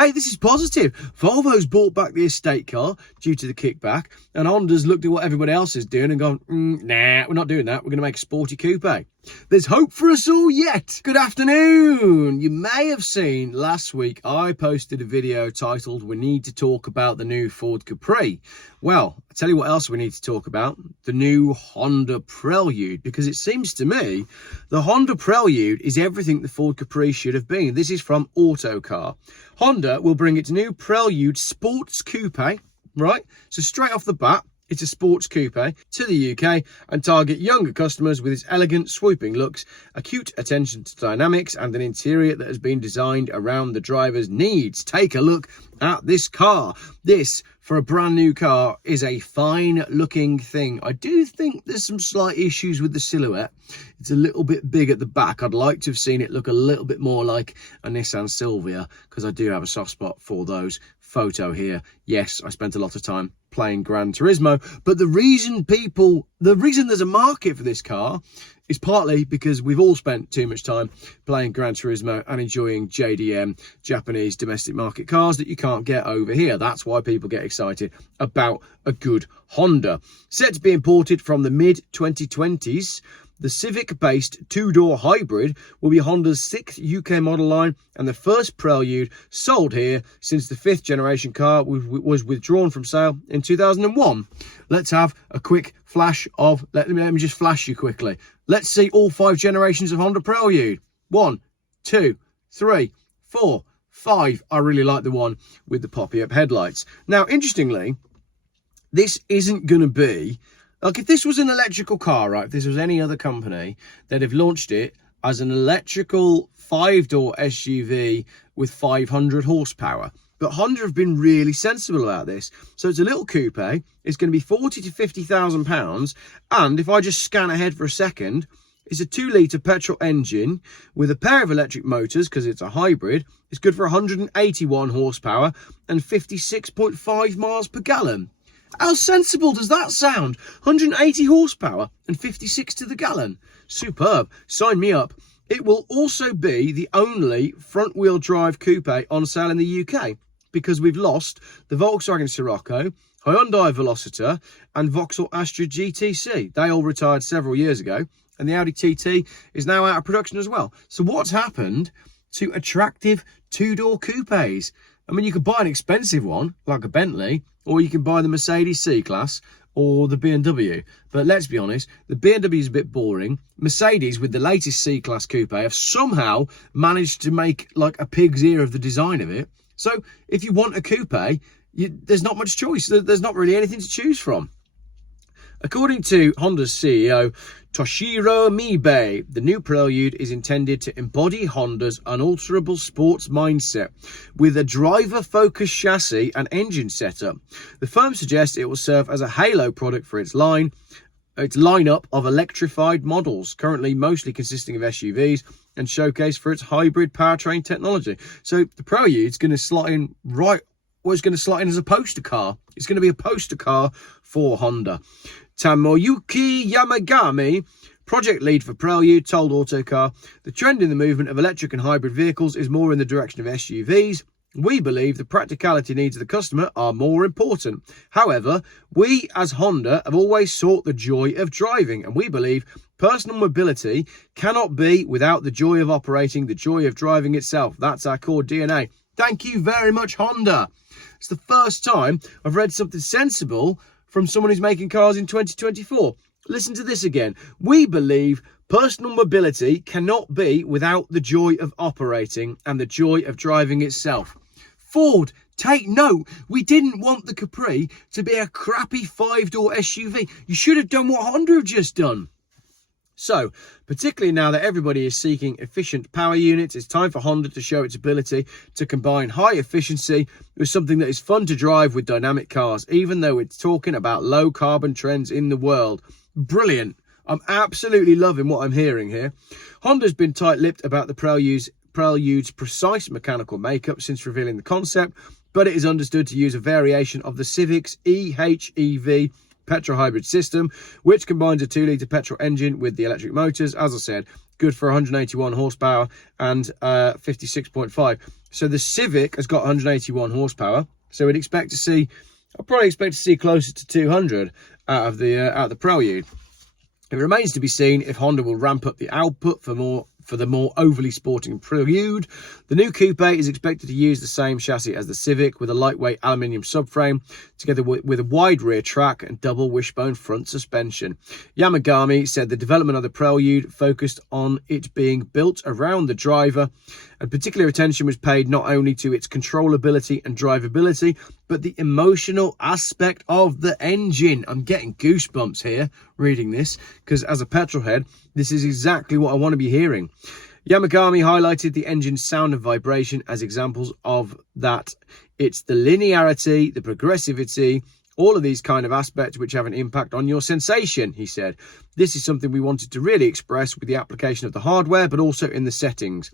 Hey, this is positive. Volvo's bought back the estate car due to the kickback, and Honda's looked at what everybody else is doing and gone, nah, we're not doing that. We're going to make a sporty coupe. There's hope for us all yet. Good afternoon. You may have seen last week I posted a video titled "We Need to Talk About the New Ford Capri." Well, I tell you what else we need to talk about: the new Honda Prelude, because it seems to me the Honda Prelude is everything the Ford Capri should have been. This is from Autocar. Honda will bring its new Prelude Sports Coupe, right? So straight off the bat, it's a sports coupe to the UK and target younger customers with its elegant, swooping looks, acute attention to dynamics, and an interior that has been designed around the driver's needs. Take a look at this car. This, for a brand new car, is a fine looking thing. I do think there's some slight issues with the silhouette. It's a little bit big at the back. I'd like to have seen it look a little bit more like a Nissan Silvia, because I do have a soft spot for those. Photo here. Yes, I spent a lot of time playing Gran Turismo, but the reason there's a market for this car is partly because we've all spent too much time playing Gran Turismo and enjoying JDM, Japanese domestic market cars that you can't get over here. That's why people get excited about a good Honda. Set to be imported from the mid-2020s, the Civic-based two-door hybrid will be Honda's 6th UK model line and the first Prelude sold here since the 5th generation car was withdrawn from sale in 2001. Let's have a quick flash of, let me just flash you quickly. Let's see all 5 generations of Honda Prelude. 1, 2, 3, 4, 5. I really like the one with the poppy-up headlights. Now, interestingly, this isn't going to be... Like, if this was an electrical car, right, if this was any other company, they'd have launched it as an electrical 5-door SUV with 500 horsepower. But Honda have been really sensible about this. So it's a little coupe. It's going to be 40 to 50,000 pounds. And if I just scan ahead for a second, it's a 2-litre petrol engine with a pair of electric motors, because it's a hybrid. It's good for 181 horsepower and 56.5 miles per gallon. How sensible does that sound? 180 horsepower and 56 to the gallon. Superb. Sign me up. It will also be the only front-wheel drive coupe on sale in the UK, because we've lost the Volkswagen Scirocco, Hyundai Veloster and Vauxhall Astra GTC. They all retired several years ago, and the Audi TT is now out of production as well. So what's happened to attractive two-door coupes? I mean, you could buy an expensive one, like a Bentley, or you can buy the Mercedes C-Class or the BMW. But let's be honest, the BMW is a bit boring. Mercedes, with the latest C-Class coupe, have somehow managed to make like a pig's ear of the design of it. So if you want a coupe, there's not much choice. There's not really anything to choose from. According to Honda's CEO, Toshiro Mibe, the new Prelude is intended to embody Honda's unalterable sports mindset with a driver-focused chassis and engine setup. The firm suggests it will serve as a halo product for its lineup of electrified models, currently mostly consisting of SUVs, and showcased for its hybrid powertrain technology. So the Prelude's going to slot in it's going to slot in as a poster car. It's going to be a poster car for Honda. Tomoyuki Yamagami, project lead for Prelude, told Autocar, the trend in the movement of electric and hybrid vehicles is more in the direction of SUVs. We believe the practicality needs of the customer are more important. However, we as Honda have always sought the joy of driving, and we believe personal mobility cannot be without the joy of operating, the joy of driving itself. That's our core DNA. Thank you very much, Honda. It's the first time I've read something sensible from someone who's making cars in 2024. Listen to this again. We believe personal mobility cannot be without the joy of operating and the joy of driving itself. Ford, take note. We didn't want the Capri to be a crappy 5-door SUV. You should have done what Honda have just done. So, particularly now that everybody is seeking efficient power units, it's time for Honda to show its ability to combine high efficiency with something that is fun to drive with dynamic cars, even though it's talking about low carbon trends in the world. Brilliant. I'm absolutely loving what I'm hearing here. Honda's been tight-lipped about the Prelude's precise mechanical makeup since revealing the concept, but it is understood to use a variation of the Civic's eHEV petrol hybrid system, which combines a 2-litre petrol engine with the electric motors, as I said, good for 181 horsepower and 56.5. So the Civic has got 181 horsepower. So I'll probably expect to see closer to 200 out of the Prelude. It remains to be seen if Honda will ramp up the output for the more overly sporting Prelude. The new coupe is expected to use the same chassis as the Civic, with a lightweight aluminium subframe, together with a wide rear track and double wishbone front suspension. Yamagami said the development of the Prelude focused on it being built around the driver, and particular attention was paid not only to its controllability and drivability, but the emotional aspect of the engine. I'm getting goosebumps here reading this, because as a petrol head, this is exactly what I want to be hearing. Yamagami highlighted the engine's sound and vibration as examples of that. It's the linearity, the progressivity, all of these kind of aspects which have an impact on your sensation, he said. This is something we wanted to really express with the application of the hardware, but also in the settings.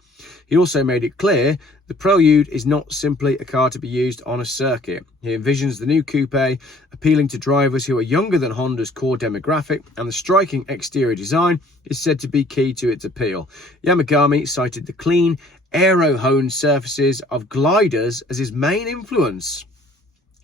He also made it clear the Prelude is not simply a car to be used on a circuit. He envisions the new coupe appealing to drivers who are younger than Honda's core demographic, and the striking exterior design is said to be key to its appeal. Yamagami cited the clean, aero-honed surfaces of gliders as his main influence.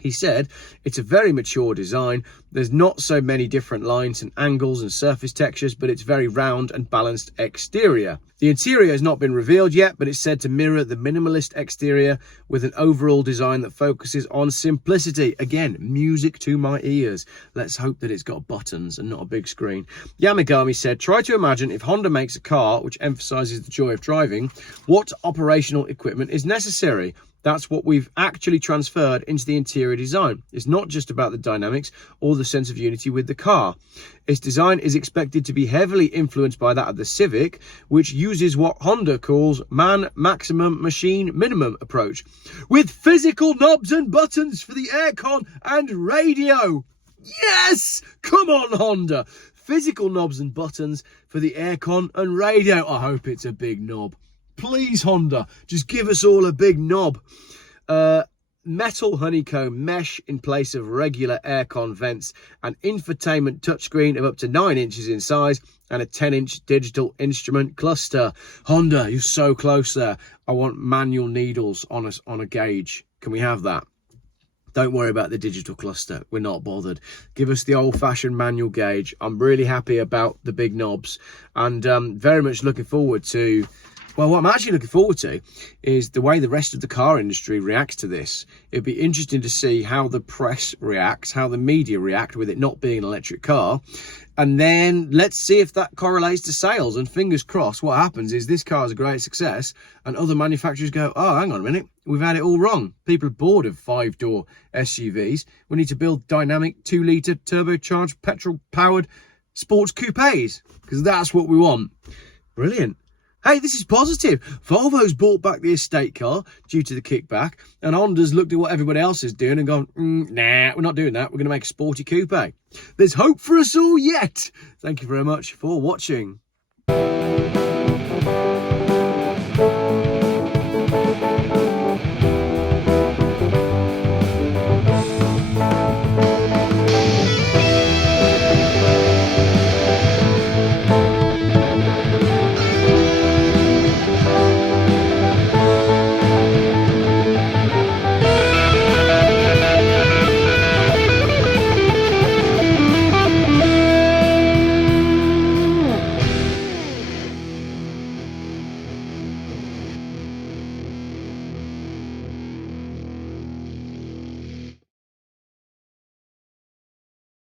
He said, it's a very mature design. There's not so many different lines and angles and surface textures, but it's very round and balanced exterior. The interior has not been revealed yet, but it's said to mirror the minimalist exterior with an overall design that focuses on simplicity. Again, music to my ears. Let's hope that it's got buttons and not a big screen. Yamagami said, try to imagine if Honda makes a car which emphasizes the joy of driving, what operational equipment is necessary? That's what we've actually transferred into the interior design. It's not just about the dynamics or the sense of unity with the car. Its design is expected to be heavily influenced by that of the Civic, which uses what Honda calls man maximum machine minimum approach, with physical knobs and buttons for the aircon and radio. Yes! Come on, Honda! Physical knobs and buttons for the aircon and radio. I hope it's a big knob. Please, Honda, just give us all a big knob. Metal honeycomb mesh in place of regular aircon vents, an infotainment touchscreen of up to 9 inches in size, and a 10-inch digital instrument cluster. Honda, you're so close there. I want manual needles on a gauge. Can we have that? Don't worry about the digital cluster. We're not bothered. Give us the old-fashioned manual gauge. I'm really happy about the big knobs, and very much looking forward to... Well, what I'm actually looking forward to is the way the rest of the car industry reacts to this. It'd be interesting to see how the press reacts, how the media react with it not being an electric car. And then let's see if that correlates to sales. And fingers crossed, what happens is this car is a great success and other manufacturers go, oh, hang on a minute, we've had it all wrong. People are bored of 5-door SUVs. We need to build dynamic 2-litre turbocharged petrol-powered sports coupes, because that's what we want. Brilliant. Hey, this is positive. Volvo's bought back the estate car due to the kickback, and Honda's looked at what everybody else is doing and gone, nah, we're not doing that. We're going to make a sporty coupe. There's hope for us all yet. Thank you very much for watching.